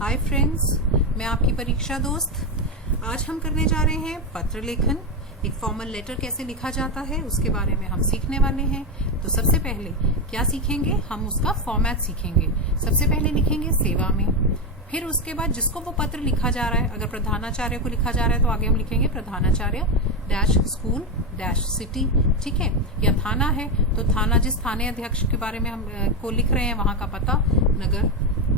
Hi friends, मैं आपकी परीक्षा दोस्त। आज हम करने जा रहे हैं पत्र लेखन। एक फॉर्मल लेटर कैसे लिखा जाता है उसके बारे में हम सीखने वाले हैं। तो सबसे पहले क्या सीखेंगे, हम उसका फॉर्मेट सीखेंगे। सबसे पहले लिखेंगे सेवा में, फिर उसके बाद जिसको वो पत्र लिखा जा रहा है, अगर प्रधानाचार्य को लिखा जा रहा है तो आगे हम लिखेंगे प्रधानाचार्य डैश स्कूल डैश सिटी। ठीक है, या थाना है तो थाना, जिस थाने अध्यक्ष के बारे में हम को लिख रहे हैं वहां का पता, नगर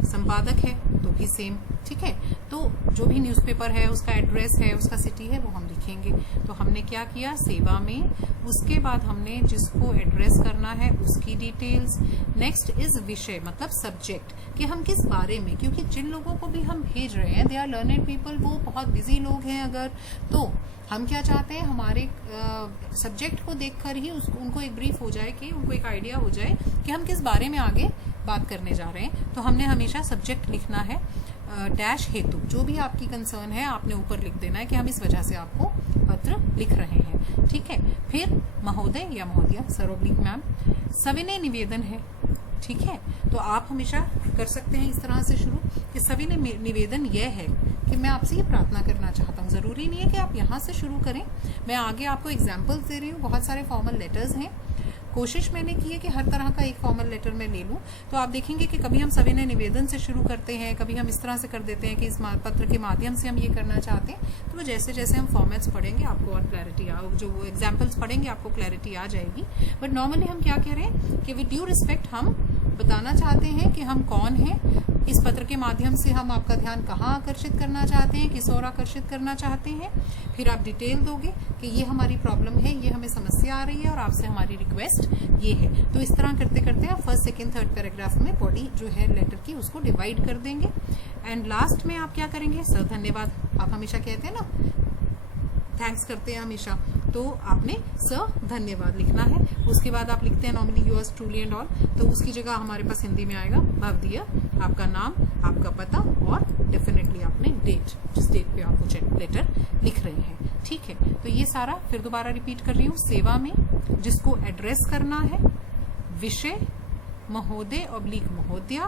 संपादक है तो भी सेम। ठीक है, तो जो भी न्यूज़पेपर है उसका एड्रेस है, उसका सिटी है, वो हम लिखेंगे। तो हमने क्या किया, सेवा में, उसके बाद हमने जिसको एड्रेस करना है उसकी डिटेल्स। नेक्स्ट इज विषय, मतलब सब्जेक्ट, कि हम किस बारे में, क्योंकि जिन लोगों को भी हम भेज रहे हैं दे आर लर्नेड पीपल, वो बहुत बिजी लोग हैं अगर, तो हम क्या चाहते हैं, हमारे सब्जेक्ट को देखकर ही उनको एक ब्रीफ हो जाए, कि उनको एक आइडिया हो जाए कि हम किस बारे में आगे बात करने जा रहे हैं। तो हमने हमेशा सब्जेक्ट लिखना है, डैश हेतु, जो भी आपकी कंसर्न है आपने ऊपर लिख देना है कि हम इस वजह से आपको पत्र लिख रहे हैं। ठीक है, फिर महोदय या महोदया, सर ऑब्लिक मैम, सविनय निवेदन है। ठीक है, तो आप हमेशा कर सकते हैं इस तरह से शुरू कि सविनय निवेदन यह है कि मैं आपसे ये प्रार्थना करना चाहता हूँ। जरूरी नहीं है कि आप यहाँ से शुरू करें, मैं आगे आपको एग्जाम्पल्स दे रही हूँ। बहुत सारे फॉर्मल लेटर्स हैं, कोशिश मैंने की है कि हर तरह का एक फॉर्मल लेटर मैं ले लूं। तो आप देखेंगे कि कभी हम सविनय निवेदन से शुरू करते हैं, कभी हम इस तरह से कर देते हैं कि इस पत्र के माध्यम से हम ये करना चाहते हैं। तो वो जैसे जैसे हम फॉर्मेट्स पढ़ेंगे आपको और क्लैरिटी, जो वो एग्जाम्पल्स पढ़ेंगे आपको क्लैरिटी आ जाएगी। बट नॉर्मली हम क्या कह रहे हैं कि विद ड्यू रिस्पेक्ट हम बताना चाहते हैं कि हम कौन हैं, इस पत्र के माध्यम से हम आपका ध्यान कहाँ आकर्षित करना चाहते हैं, किस ओर आकर्षित करना चाहते हैं। फिर आप डिटेल दोगे कि ये हमारी प्रॉब्लम है, ये हमें समस्या आ रही है और आपसे हमारी रिक्वेस्ट ये है। तो इस तरह करते करते आप फर्स्ट सेकंड थर्ड पैराग्राफ में बॉडी जो है लेटर की उसको डिवाइड कर देंगे। एंड लास्ट में आप क्या करेंगे, सर धन्यवाद, आप हमेशा कहते हैं ना, थैंक्स करते हैं हमेशा, तो आपने सर धन्यवाद लिखना है। उसके बाद आप लिखते हैं normally yours truly and all, तो उसकी जगह हमारे पास हिंदी में आएगा भवदीय, आपका नाम, आपका पता और डेफिनेटली आपने डेट, जिस डेट पे आप वो लेटर लिख रहे हैं। ठीक है, तो ये सारा फिर दोबारा रिपीट कर रही हूँ। सेवा में जिसको एड्रेस करना है, विषय महोदय ऑब्लिक महोदया,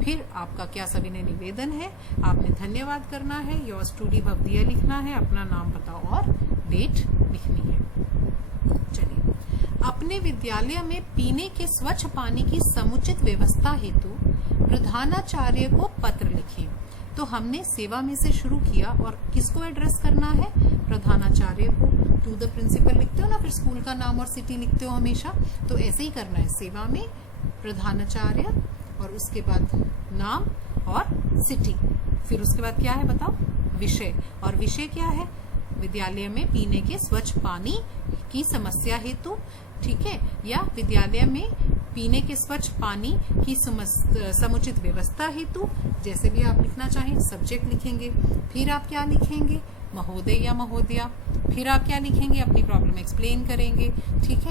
फिर आपका क्या सविनय निवेदन है, आपने धन्यवाद करना है, योर्स ट्रूली भवदीय लिखना है, अपना नाम पता और डेट लिखनी है। चलिए, अपने विद्यालय में पीने के स्वच्छ पानी की समुचित व्यवस्था हेतु प्रधानाचार्य को पत्र लिखें। तो हमने सेवा में से शुरू किया और किसको एड्रेस करना है, प्रधानाचार्य को। टू द प्रिंसिपल लिखते हो ना, फिर स्कूल का नाम और सिटी लिखते हो हमेशा, तो ऐसे ही करना है, सेवा में प्रधानाचार्य और उसके बाद नाम और सिटी। फिर उसके बाद क्या है बताओ, विषय, और विषय क्या है, विद्यालय में पीने के स्वच्छ पानी की समस्या हेतु। ठीक है, या विद्यालय में पीने के स्वच्छ पानी की समुचित व्यवस्था हेतु, जैसे भी आप लिखना चाहें। सब्जेक्ट लिखेंगे, फिर आप क्या लिखेंगे, महोदय या महोदया, फिर आप क्या लिखेंगे, अपनी प्रॉब्लम एक्सप्लेन करेंगे। ठीक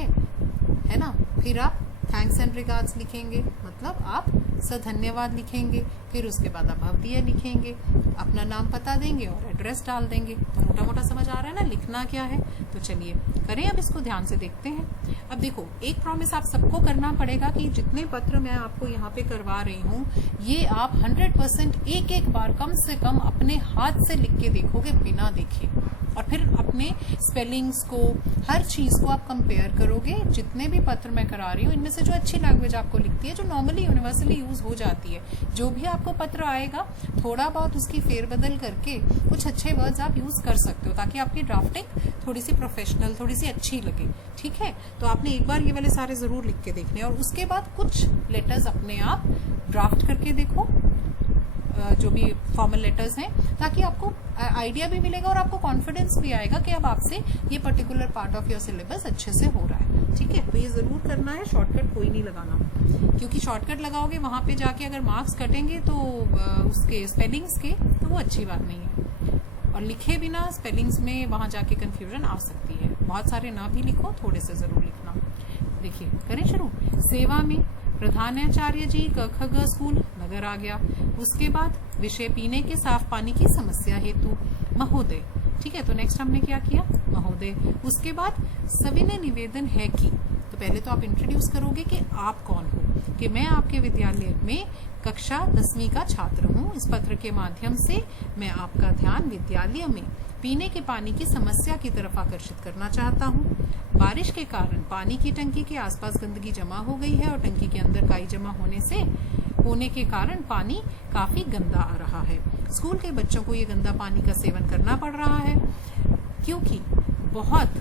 है ना, फिर आप थैंक्स एंड रिगार्ड्स लिखेंगे, मतलब आप धन्यवाद लिखेंगे। फिर उसके बाद आप भवदीय लिखेंगे, अपना नाम पता देंगे और एड्रेस डाल देंगे। तो मोटा मोटा समझ आ रहा है ना लिखना क्या है। तो चलिए करें, अब इसको ध्यान से देखते हैं। अब देखो, एक प्रॉमिस आप सबको करना पड़ेगा कि जितने पत्र मैं आपको यहाँ पे करवा रही हूँ, ये आप 100% एक एक बार कम से कम अपने हाथ से लिख के देखोगे, बिना देखे, और फिर अपने स्पेलिंग्स को, हर चीज को आप कंपेयर करोगे। जितने भी पत्र मैं करा रही हूँ इनमें से जो अच्छी लैंग्वेज आपको लिखती है, जो नॉर्मली यूनिवर्सली यूज हो जाती है, जो भी आपको पत्र आएगा थोड़ा बहुत उसकी फेरबदल करके कुछ अच्छे वर्ड्स आप यूज कर सकते हो, ताकि आपकी ड्राफ्टिंग थोड़ी सी प्रोफेशनल, थोड़ी सी अच्छी लगे। ठीक है, तो आपने एक बार ये वाले सारे जरूर लिख के देखने, और उसके बाद कुछ लेटर्स अपने आप ड्राफ्ट करके देखो, जो भी फॉर्मल लेटर्स हैं, ताकि आपको आइडिया भी मिलेगा और आपको कॉन्फिडेंस भी आएगा कि अब आपसे ये particular part of your syllabus अच्छे से हो रहा है। ठीक है, तो ये जरूर करना है, शॉर्टकट कोई नहीं लगाना, क्योंकि शॉर्टकट लगाओगे वहां पे जाके अगर मार्क्स कटेंगे तो उसके स्पेलिंग्स के, तो वो अच्छी बात नहीं है। और लिखे बिना स्पेलिंग्स में वहां जाके कंफ्यूजन आ सकती है। बहुत सारे ना भी लिखो, थोड़े से जरूर लिखना। देखिए, करें शुरू। सेवा में प्रधानाचार्य जी, क ख ग स्कूल, नगर आ गया। उसके बाद विषय पीने के साफ पानी की समस्या हेतु, महोदय। ठीक है, तो नेक्स्ट हमने क्या किया, महोदय। उसके बाद सविनय निवेदन है कि, तो पहले तो आप इंट्रोड्यूस करोगे कि आप कौन हो, कि मैं आपके विद्यालय में कक्षा 10वीं का छात्र हूँ। इस पत्र के माध्यम से मैं आपका ध्यान विद्यालय में पीने के पानी की समस्या की तरफ आकर्षित करना चाहता हूँ। बारिश के कारण पानी की टंकी के आसपास गंदगी जमा हो गई है और टंकी के अंदर काई जमा होने के कारण पानी काफी गंदा आ रहा है। स्कूल के बच्चों को ये गंदा पानी का सेवन करना पड़ रहा है क्योंकि बहुत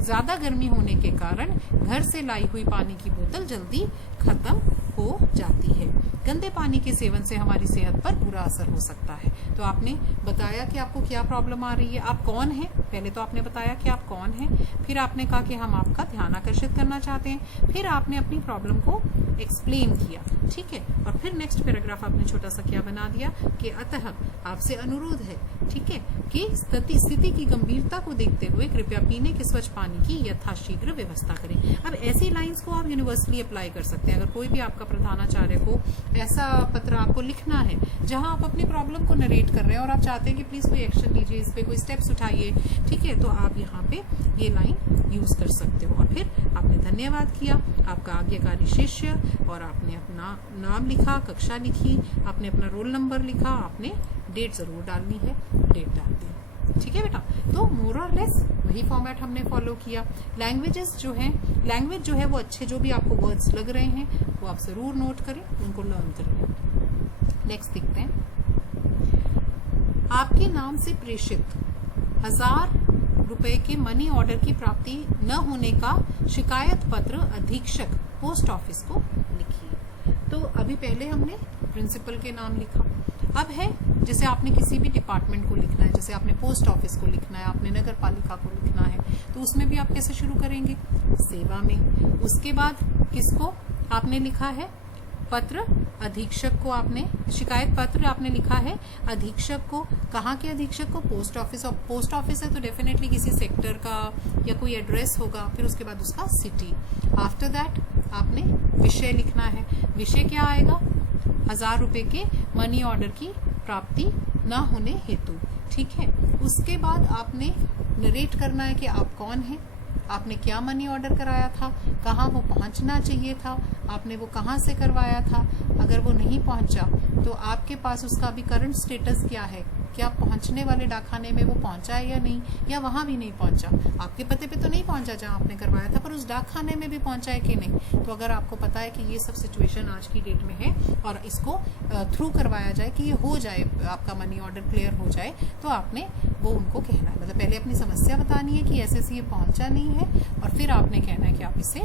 ज्यादा गर्मी होने के कारण घर से लाई हुई पानी की बोतल जल्दी खत्म हो जाती है। गंदे पानी के सेवन से हमारी सेहत पर बुरा असर हो सकता है। तो आपने बताया कि आपको क्या प्रॉब्लम आ रही है, आप कौन हैं। पहले तो आपने बताया कि आप कौन हैं, फिर आपने कहा कि हम आपका ध्यान आकर्षित करना चाहते हैं, फिर आपने अपनी प्रॉब्लम को एक्सप्लेन किया, ठीक है। और फिर नेक्स्ट पैराग्राफ आपने छोटा सा क्या बना दिया कि अतः आपसे अनुरोध है, ठीक है, कि स्थिति की गंभीरता को देखते हुए कृपया पीने के स्वच्छ पानी की यथाशीघ्र व्यवस्था करें। अब ऐसी लाइंस को आप यूनिवर्सली अप्लाई कर सकते हैं। अगर कोई भी आपका प्रधानाचार्य को ऐसा पत्र आपको लिखना है जहां आप अपनी प्रॉब्लम को नरेट कर रहे हैं और आप चाहते हैं कि प्लीज कोई एक्शन लीजिए, इस पे कोई स्टेप्स उठाइए, ठीक है, तो आप यहाँ पे ये लाइन यूज कर सकते हो। और फिर आपने धन्यवाद किया, आपका आज्ञाकारी शिष्य, और आपने अपना नाम लिखा, कक्षा लिखी, आपने अपना रोल नंबर लिखा, आपने डेट जरूर डालनी है, डेट डाल दी, ठीक है बेटा। तो मोर और लेस वही फॉर्मेट हमने फॉलो किया। लैंग्वेज जो है वो अच्छे जो भी आपको वर्ड्स लग रहे हैं वो आप जरूर नोट करें, उनको लर्न करें। नेक्स्ट देखते हैं, आपके नाम से प्रेषित 1000 रुपए के मनी ऑर्डर की प्राप्ति न होने का शिकायत पत्र अधीक्षक पोस्ट ऑफिस को लिखिए। तो अभी पहले हमने प्रिंसिपल के नाम लिखा। अब है जैसे आपने किसी भी डिपार्टमेंट को लिखना है, जैसे आपने पोस्ट ऑफिस को लिखना है, आपने नगर पालिका को लिखना है, तो उसमें भी आप कैसे शुरू करेंगे, सेवा में। उसके बाद किसको आपने लिखा है, पत्र अधीक्षक को आपने, शिकायत पत्र आपने लिखा है अधीक्षक को। कहाँ के अधीक्षक को, पोस्ट ऑफिस। और पोस्ट ऑफिस है तो डेफिनेटली किसी सेक्टर का या कोई एड्रेस होगा, फिर उसके बाद उसका सिटी। आफ्टर दैट आपने विषय लिखना है। विषय क्या आएगा, 1000 रुपए के मनी ऑर्डर की प्राप्ति न होने हेतु, ठीक है। उसके बाद आपने नरेट करना है कि आप कौन हैं, आपने क्या मनी ऑर्डर कराया था, कहाँ वो पहुंचना चाहिए था, आपने वो कहाँ से करवाया था, अगर वो नहीं पहुंचा तो आपके पास उसका अभी करंट स्टेटस क्या है, क्या पहुंचने वाले डाकखाने में वो पहुंचा है या नहीं, या वहां भी नहीं पहुंचा, आपके पते पे तो नहीं पहुंचा जहां आपने करवाया था, पर उस डाकखाने में भी पहुंचा है कि नहीं। तो अगर आपको पता है कि ये सब सिचुएशन आज की डेट में है और इसको थ्रू करवाया जाए कि ये हो जाए, आपका मनी ऑर्डर क्लियर हो जाए, तो आपने वो उनको कहना है, मतलब पहले अपनी समस्या बतानी है कि ऐसे ये पहुंचा नहीं है, और फिर आपने कहना है कि आप इसे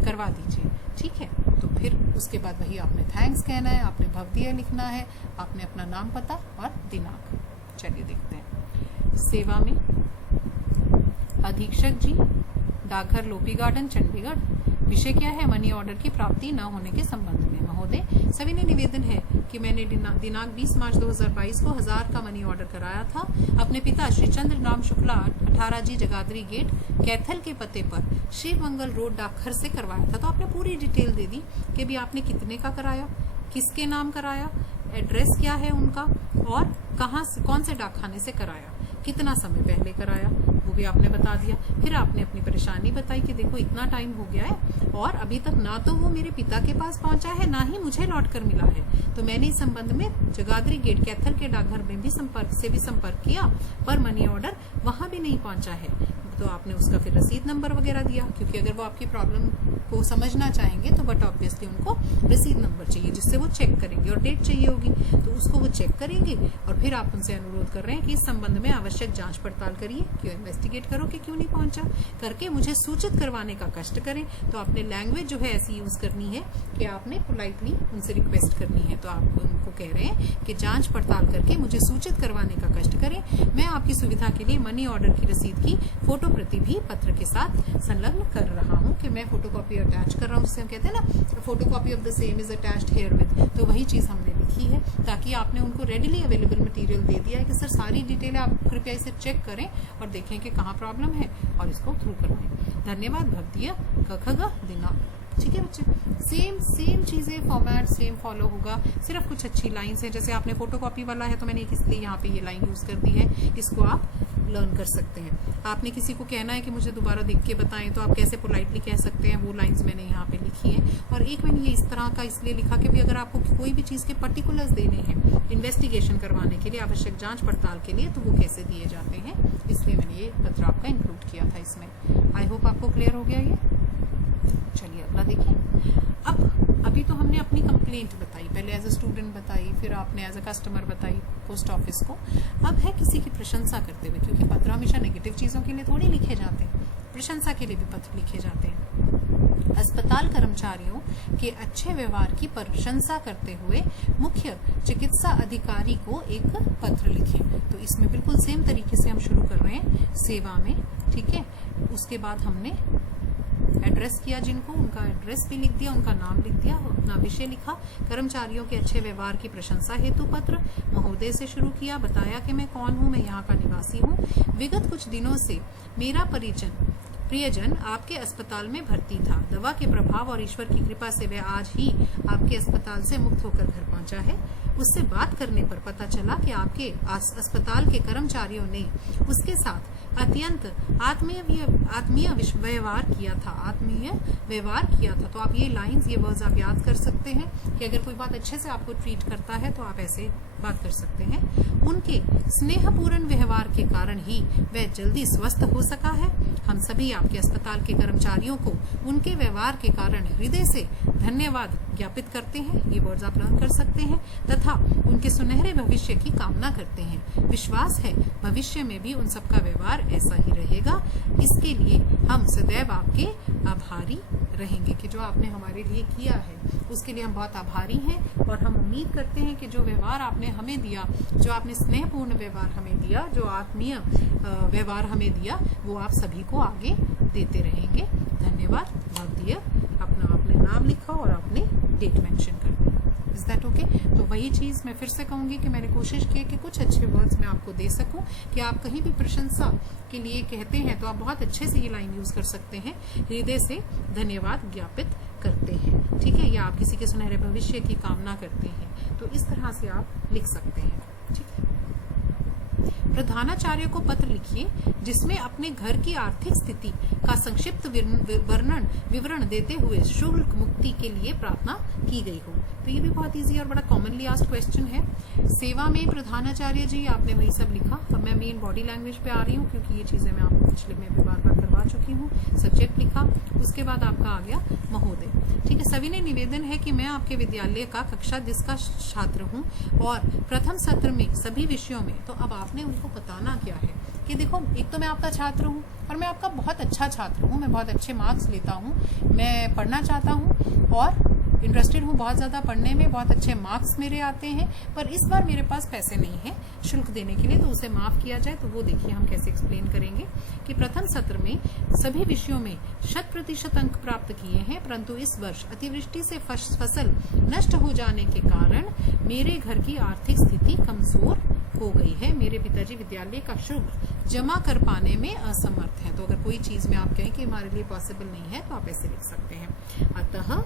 करवा दीजिए, ठीक है। तो फिर उसके बाद वही आपने थैंक्स कहना है, आपने भवदीय लिखना है, आपने अपना नाम, पता और दिनांक। चलिए देखते हैं, सेवा में अधीक्षक जी, डाकघर लोपी गार्डन चंडीगढ़। विषय क्या है, मनी ऑर्डर की प्राप्ति न होने के संबंध में। महोदय, सविनय निवेदन है कि मैंने दिनांक 20 मार्च 2022 को 1000 का मनी ऑर्डर कराया था अपने पिता श्री चंद्र राम शुक्ला 18 जी जगाधरी गेट कैथल के पते पर शिव मंगल रोड डाकघर से करवाया था। तो आपने पूरी डिटेल दे दी कि भी आपने कितने का कराया, किसके नाम कराया, एड्रेस क्या है उनका, और कहाँ से, कौन से डाकखाने से कराया, कितना समय पहले कराया, वो भी आपने बता दिया। फिर आपने अपनी परेशानी बताई कि देखो इतना टाइम हो गया है और अभी तक ना तो वो मेरे पिता के पास पहुंचा है, ना ही मुझे लौट कर मिला है। तो मैंने इस संबंध में जगाधरी गेट कैथल के डाकघर में भी संपर्क किया, पर मनी ऑर्डर वहां भी नहीं पहुंचा है। तो आपने उसका फिर रसीद नंबर वगैरह दिया, क्योंकि अगर वो आपकी प्रॉब्लम को समझना चाहेंगे तो बट ऑब्वियसली उनको रसीद नंबर चाहिए जिससे वो चेक करेंगे, और डेट चाहिए होगी तो उसको वो चेक करेंगे। और फिर आप उनसे अनुरोध कर रहे हैं कि इस संबंध में आवश्यक जांच पड़ताल करिए, क्यों इन्वेस्टिगेट करो कि क्यों नहीं पहुंचा, करके मुझे सूचित करवाने का कष्ट करें। तो आपने लैंग्वेज जो है ऐसी यूज करनी है कि आपने पोलाइटली उनसे रिक्वेस्ट करनी है। तो आप उनको कह रहे हैं कि जांच पड़ताल करके मुझे सूचित करवाने का कष्ट करें। मैं आपकी सुविधा के लिए मनी ऑर्डर की रसीद की फोटो प्रति भी पत्र के साथ संलग्न कर रहा हूं, कि मैं फोटोकॉपी अटैच कर रहा हूं, जिसे हम कहते हैं ना photocopy of the same is attached here with. तो वही चीज हमने लिखी है, ताकि आपने उनको रेडिली अवेलेबल मटेरियल दे दिया है कि सर सारी डिटेल आप कृपया इसे चेक करें और देखें कि कहाँ प्रॉब्लम है और इसको थ्रू करवाएं। धन्यवाद। भवदीय क ख ग दिनांक। ठीक है बच्चे, सेम चीजें, फॉर्मेट सेम फॉलो होगा, सिर्फ कुछ अच्छी लाइंस हैं। जैसे आपने फोटोकॉपी वाला है तो मैंने इसलिए यहाँ पे ये लाइन यूज कर दी है, इसको आप लर्न कर सकते हैं। आपने किसी को कहना है कि मुझे दोबारा देख के बताएं, तो आप कैसे पोलाइटली कह सकते हैं, वो लाइंस मैंने यहाँ पे लिखी है। और एक मैंने ये इस तरह का इसलिए लिखा कि भी अगर आपको कोई भी चीज के पर्टिकुलर्स देने हैं इन्वेस्टिगेशन करवाने के लिए, आवश्यक जांच पड़ताल के लिए, तो वो कैसे दिए जाते हैं, इसलिए मैंने ये पत्र आपका इंक्लूड किया था इसमें। आई होप आपको क्लियर हो गया ये। चलिए अगला देखिए। अभी तो हमने अपनी कंप्लेंट बताई, पहले एज ए स्टूडेंट बताई, फिर आपने एज ए कस्टमर बताई पोस्ट ऑफिस को। अब है किसी की प्रशंसा करते हुए, क्योंकि पत्र हमेशा नेगेटिव चीजों के लिए थोड़ी लिखे जाते हैं, प्रशंसा के लिए भी पत्र लिखे जाते हैं। अस्पताल कर्मचारियों के अच्छे व्यवहार की प्रशंसा करते हुए मुख्य चिकित्सा अधिकारी को एक पत्र लिखें। तो इसमें बिल्कुल सेम तरीके से हम शुरू कर रहे हैं सेवा में, ठीक है। उसके बाद हमने एड्रेस किया जिनको, उनका एड्रेस भी लिख दिया, उनका नाम लिख दिया, अपना विषय लिखा। कर्मचारियों के अच्छे व्यवहार की प्रशंसा हेतु पत्र महोदय से शुरू किया, बताया कि मैं कौन हूँ, मैं यहाँ का निवासी हूँ। विगत कुछ दिनों से मेरा प्रियजन आपके अस्पताल में भर्ती था। दवा के प्रभाव और ईश्वर की कृपा से वह आज ही आपके अस्पताल से मुक्त होकर घर पहुंचा है। उससे बात करने पर पता चला कि आपके अस्पताल के कर्मचारियों ने उसके साथ अत्यंत आत्मीय व्यवहार किया था। तो आप ये लाइंस, ये वर्ड्स आप याद कर सकते हैं कि अगर कोई बात अच्छे से आपको ट्रीट करता है तो आप ऐसे बात कर सकते हैं। उनके स्नेहपूर्ण व्यवहार के कारण ही वह जल्दी स्वस्थ हो सका है। हम सभी आपके अस्पताल के कर्मचारियों को उनके व्यवहार के कारण हृदय से धन्यवाद ज्ञापित करते हैं, ये वर्ड्स आप लर्न कर सकते हैं, तथा उनके सुनहरे भविष्य की कामना करते हैं। विश्वास है भविष्य में भी उन सबका व्यवहार ऐसा ही रहेगा। इसके लिए हम सदैव आपके आभारी रहेंगे कि जो आपने हमारे लिए किया है उसके लिए हम बहुत आभारी हैं। और हम उम्मीद करते हैं कि जो व्यवहार आपने हमें दिया, जो आपने स्नेहपूर्ण व्यवहार हमें दिया, जो आत्मीय व्यवहार हमें दिया, वो आप सभी को आगे देते रहेंगे। धन्यवाद। भारतीय अपना आपने नाम लिखा और आपने डेट मेंशन कर दी। Is that okay? तो वही चीज मैं फिर से कहूंगी कि मैंने कोशिश की कि कुछ अच्छे वर्ड्स मैं आपको दे सकूं कि आप कहीं भी प्रशंसा के लिए कहते हैं तो आप बहुत अच्छे से ये लाइन यूज कर सकते हैं, हृदय से धन्यवाद ज्ञापित करते हैं, ठीक है, या आप किसी के सुनहरे भविष्य की कामना करते हैं, तो इस तरह से आप लिख सकते हैं, ठीक है। प्रधानाचार्य को पत्र लिखिए जिसमें अपने घर की आर्थिक स्थिति का संक्षिप्त विवरण देते हुए शुल्क मुक्ति के लिए प्रार्थना की गई हो। तो ये भी बहुत इजी और बड़ा कॉमनली आस्क्ड क्वेश्चन है। सेवा में प्रधानाचार्य जी, आपने वही सब लिखा। अब मैं मेन बॉडी लैंग्वेज पे आ रही हूँ क्योंकि ये चीजें मैं आपको पिछले में भी बार करवा चुकी हूँ। सब्जेक्ट लिखा, उसके बाद आपका आ गया महोदय, ठीक है। सविनय निवेदन है कि मैं आपके विद्यालय का कक्षा 10 का छात्र हूँ और प्रथम सत्र में सभी विषयों में। तो अब आपने उनको बताना क्या है कि देखो, एक तो मैं आपका छात्र हूँ और मैं आपका बहुत अच्छा छात्र हूँ, मैं बहुत अच्छे मार्क्स लेता हूँ, मैं पढ़ना चाहता हूँ और इंटरेस्टेड हूँ बहुत ज्यादा पढ़ने में, बहुत अच्छे मार्क्स मेरे आते हैं, पर इस बार मेरे पास पैसे नहीं है शुल्क देने के लिए, तो उसे माफ किया जाए। तो वो देखिए हम कैसे एक्सप्लेन करेंगे कि प्रथम सत्र में सभी विषयों में 100% अंक प्राप्त किए हैं, परंतु इस वर्ष अतिवृष्टि से फसल नष्ट हो जाने के कारण मेरे घर की आर्थिक स्थिति कमजोर हो गई है। मेरे पिताजी विद्यालय का शुल्क जमा कर पाने में असमर्थ हैं। तो अगर कोई चीज में आप कहें कि हमारे लिए पॉसिबल नहीं है तो आप ऐसे लिख सकते हैं। अतः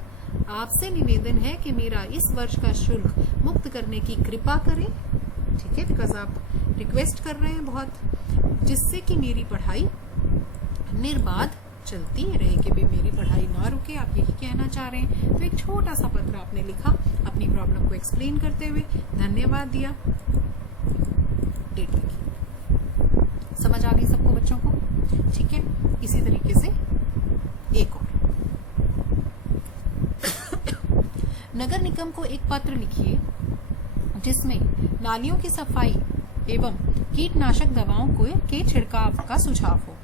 आपसे निवेदन है कि मेरा इस वर्ष का शुल्क मुक्त करने की कृपा करें, ठीक है, बिकॉज आप रिक्वेस्ट कर रहे हैं बहुत, जिससे कि मेरी पढ़ाई निर्बाध चलती रहे, कि भी मेरी पढ़ाई ना रुके, आप यही कहना चाह रहे हैं। तो एक छोटा सा पत्र आपने लिखा अपनी प्रॉब्लम को एक्सप्लेन करते हुए, धन्यवाद दिया, डेट लिखी। समझ आ गई सबको बच्चों को? ठीक है। इसी तरीके से एक और, नगर निगम को एक पत्र लिखिए जिसमें नालियों की सफाई एवं कीटनाशक दवाओं के छिड़काव का सुझाव हो।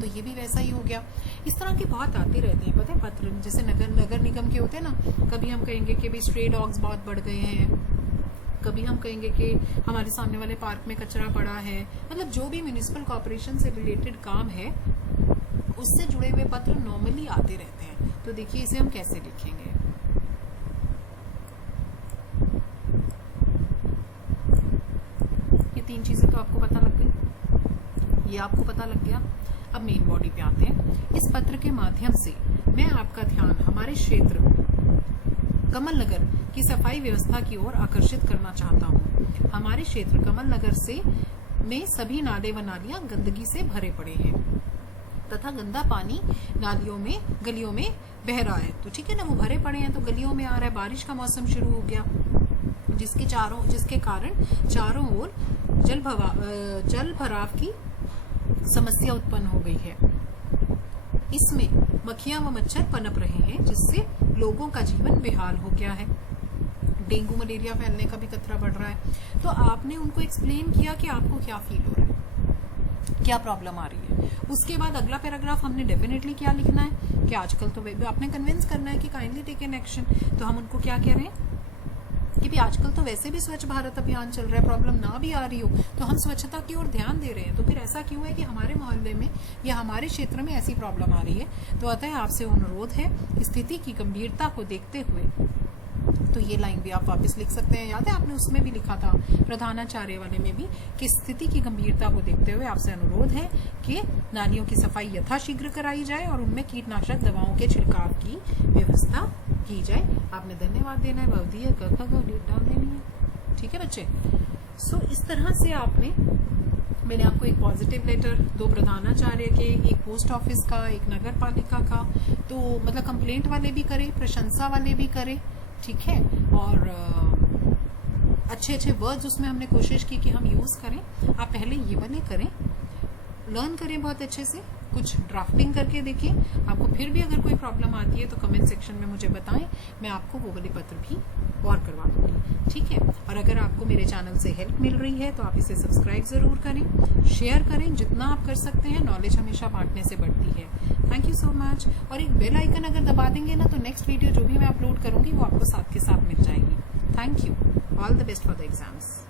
तो ये भी वैसा ही हो गया। इस तरह के बहुत आते रहते हैं, पता है, पत्र। जैसे नगर निगम के होते हैं ना, कभी हम कहेंगे कि भाई स्ट्रे डॉग्स बहुत बढ़ गए हैं, कभी हम कहेंगे कि हमारे सामने वाले पार्क में कचरा पड़ा है। मतलब जो भी म्युनिसिपल कॉर्पोरेशन से रिलेटेड काम है उससे जुड़े हुए पत्र नॉर्मली आते रहते हैं। तो देखिए इसे हम कैसे लिखेंगे। ये तीन चीजें तो आपको पता लग गई, ये आपको पता लग गया। अब मेन बॉडी पे आते हैं। इस पत्र के माध्यम से मैं आपका ध्यान हमारे क्षेत्र कमल नगर की सफाई व्यवस्था की ओर आकर्षित करना चाहता हूँ। हमारे क्षेत्र कमल नगर में सभी नाले व नालियां गंदगी से भरे पड़े हैं तथा गंदा पानी नालियों में गलियों में बह रहा है। तो ठीक है ना, वो भरे पड़े हैं तो गलियों में आ रहा है। बारिश का मौसम शुरू हो गया जिसके कारण चारों ओर जल भराव की समस्या उत्पन्न हो गई है। इसमें मक्खियां व मच्छर पनप रहे हैं जिससे लोगों का जीवन बेहाल हो गया है। डेंगू मलेरिया फैलने का भी खतरा बढ़ रहा है। तो आपने उनको एक्सप्लेन किया कि आपको क्या फील हो रहा है, क्या प्रॉब्लम आ रही है। उसके बाद अगला पैराग्राफ हमने डेफिनेटली क्या लिखना है कि आजकल तो आपने कन्विंस करना है कि काइंडली टेक एन एक्शन। तो हम उनको क्या कह रहे हैं कि भी आजकल तो वैसे भी स्वच्छ भारत अभियान चल रहा है, प्रॉब्लम ना भी आ रही हो तो हम स्वच्छता की ओर ध्यान दे रहे हैं। तो फिर ऐसा क्यों है कि हमारे मोहल्ले में या हमारे क्षेत्र में ऐसी प्रॉब्लम आ रही है। तो अतः आपसे अनुरोध है स्थिति की गंभीरता को देखते हुए, तो ये लाइन भी आप वापस लिख सकते हैं। याद है आपने उसमें भी लिखा था प्रधानाचार्य वाले में भी कि स्थिति की गंभीरता को देखते हुए आपसे अनुरोध है कि नालियों की सफाई यथाशीघ्र कराई जाए और उनमें कीटनाशक दवाओं के छिड़काव की व्यवस्था की जाए। आपने धन्यवाद देना है, अवधि है, डाल देनी है। ठीक है बच्चे। सो इस तरह से मैंने आपको एक पॉजिटिव लेटर, 2 प्रधानाचार्य के, एक पोस्ट ऑफिस का, एक नगर पालिका का, तो मतलब कंप्लेंट वाले भी करें, प्रशंसा वाले भी करें, ठीक है। और अच्छे अच्छे वर्ड्स उसमें हमने कोशिश की कि हम यूज करें। आप पहले ये वाले करें, लर्न करें बहुत अच्छे से, कुछ ड्राफ्टिंग करके देखिए। आपको फिर भी अगर कोई प्रॉब्लम आती है तो कमेंट सेक्शन में मुझे बताएं, मैं आपको वो वाले पत्र भी और करवा दूंगी। ठीक है। और अगर आपको मेरे चैनल से हेल्प मिल रही है तो आप इसे सब्सक्राइब जरूर करें, शेयर करें, जितना आप कर सकते हैं। नॉलेज हमेशा बांटने से बढ़ती है। Thank you so much. और एक बेल आइकन अगर दबा देंगे ना तो नेक्स्ट वीडियो जो भी मैं अपलोड करूंगी वो आपको साथ के साथ मिल जाएगी। Thank you. All the best for the exams.